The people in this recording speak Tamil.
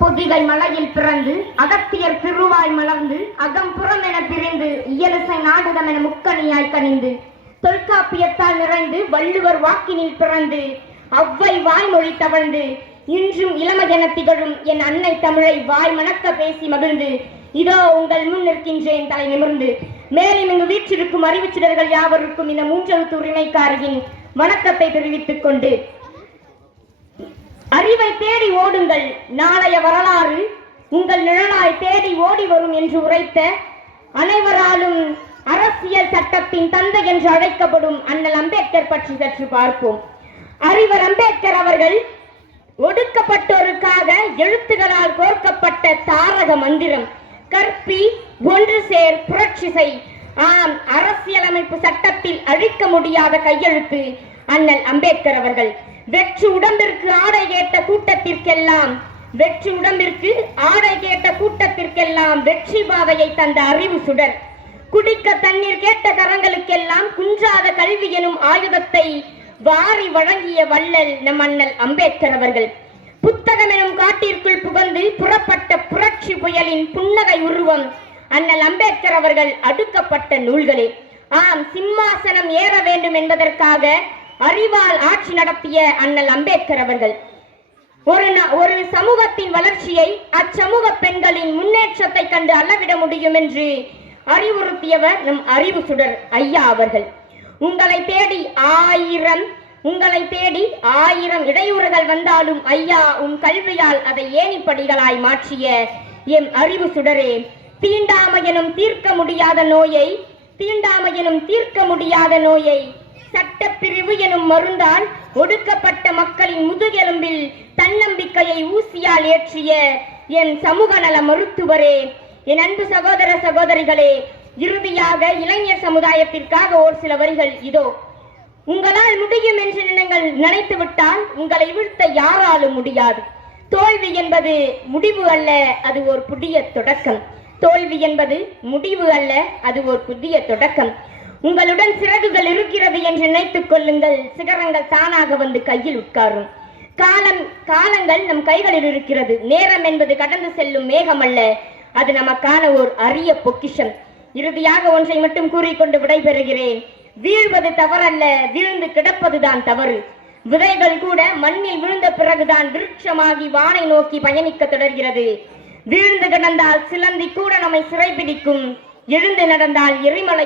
பொதிகை மலையில் பிறந்து அகத்தியர் திருவாய் மலர்ந்து அகம்புறம் என பிரிந்து இயலிசை நாடகம் என முக்கணியாய் கனிந்து தொல்காப்பியத்தால் நிறைந்து வள்ளுவர் வாக்கினில் பிறந்து அவ்வை வாய்மொழி தவழ்ந்து இன்றும் இளமையென திகழும் என் அன்னை தமிழை வாய் மணக்க பேசி மகிழ்ந்து இதோ உங்கள் முன் நிற்கின்றேன் தலை நிமிர்ந்து. மேலும் இங்கு வீற்றிருக்கும் அறிவுச்சிடர்கள் யாவருக்கும் இந்த மூன்றெழுத்து உரிமைக்காரியின் வணக்கத்தை தெரிவித்துக் கொண்டு, அறிவை தேடி ஓடுங்கள், நாளைய வரலாறு உங்கள் நிழலாய் தேடி ஓடி வரும் என்று உரைத்த அனைவராலும் அரசியல் சட்டத்தின் தந்தை என்று அழைக்கப்படும் அண்ணல் அம்பேத்கர் பற்றி சற்று பார்ப்போம். அறிவர் அம்பேத்கர் அவர்கள் ஒடுக்கப்பட்டோருக்காக எழுத்துகளால் கோர்க்கப்பட்ட தாரக மந்திரம் கற்பி ஒன்று சேர் புரட்சி செய். ஆம், அரசியலமைப்பு சட்டத்தில் அழிக்க முடியாத கையெழுத்து அண்ணல் அம்பேத்கர் அவர்கள். வெற்று உடம்பிற்கு ஆடை கேட்ட கூட்டத்திற்கெல்லாம் வெற்றி பாதையை தந்த அறிவு சுடர். குடிக்க தண்ணீர் கேட்ட கரங்களுக்கெல்லாம் குன்றாத கல்வி எனும் ஆயுதத்தை வாரி வழங்கிய வள்ளல் நம் அண்ணல் அம்பேத்கர் அவர்கள். புத்தகம் எனும் காட்டிற்குள் புகழ்ந்து புறப்பட்ட புரட்சி புயலின் புன்னகை உருவம் அண்ணல் அம்பேத்கர் அவர்கள் அடுக்கப்பட்ட நூல்களே. ஆம், சிம்மாசனம் ஏற வேண்டும் என்பதற்காக அறிவால் ஆட்சி நடத்திய அண்ணல் அம்பேத்கர் அவர்கள் ஒரு சமூகத்தின் வளர்ச்சியை அச்சமூக பெண்களின் முன்னேற்றத்தை கண்டு அளவிட முடியும் என்று அறிவுறுத்தியவர் நம் அறிவு சுடர் ஐயா அவர்கள். உங்களை தேடி ஆயிரம் இடையூறுகள் வந்தாலும் ஐயா உன் கல்வியால் அதை ஏணிப்படிகளாய் மாற்றிய எம் அறிவு சுடரே, தீண்டாமையெனும் தீர்க்க முடியாத நோயை சட்டப்பிரிவு எனும் மருந்தால் ஒடுக்கப்பட்ட மக்களின் முதுகெலும்பில் தன்னம்பிக்கையை ஊசியால் ஏற்றிய என் சமூக நல மருத்துவரே, என் அன்பு சகோதர சகோதரிகளே, இறுதியாக இளைஞர் சமுதாயத்திற்காக ஒரு சில வரிகள் இதோ. உங்களால் முடியும் என்று நீங்கள் நினைத்துவிட்டால் உங்களை வீழ்த்த யாராலும் முடியாது. தோல்வி என்பது முடிவு அல்ல, அது ஒரு புதிய தொடக்கம். உங்களுடன் சிறகுகள் இருக்கிறது என்று நினைத்துக் கொள்ளுங்கள், சிகரங்கள் தானாக வந்து கையில் உட்காரும். காலங்கள் நம் கைகளில் இருக்கிறது. நேரம் என்பது கடந்து செல்லும் மேகம் அல்ல, அது நமக்கான ஒரு அரிய பொக்கிஷம். இறுதியாக ஒன்றை மட்டும் கூறிக்கொண்டு விடைபெறுகிறேன். வீழ்வது தவறல்ல, வீழ்ந்து கிடப்பதுதான் தவறு. விதைகள் கூட மண்ணில் விழுந்த பிறகுதான் விருட்சமாகி வானை நோக்கி பயணிக்க தொடர்கிறது. வீழ்ந்து கிடந்தால் சிலந்தி கூட நம்மை சிறைபிடிக்கும், எழுந்து நடந்தால் எரிமலை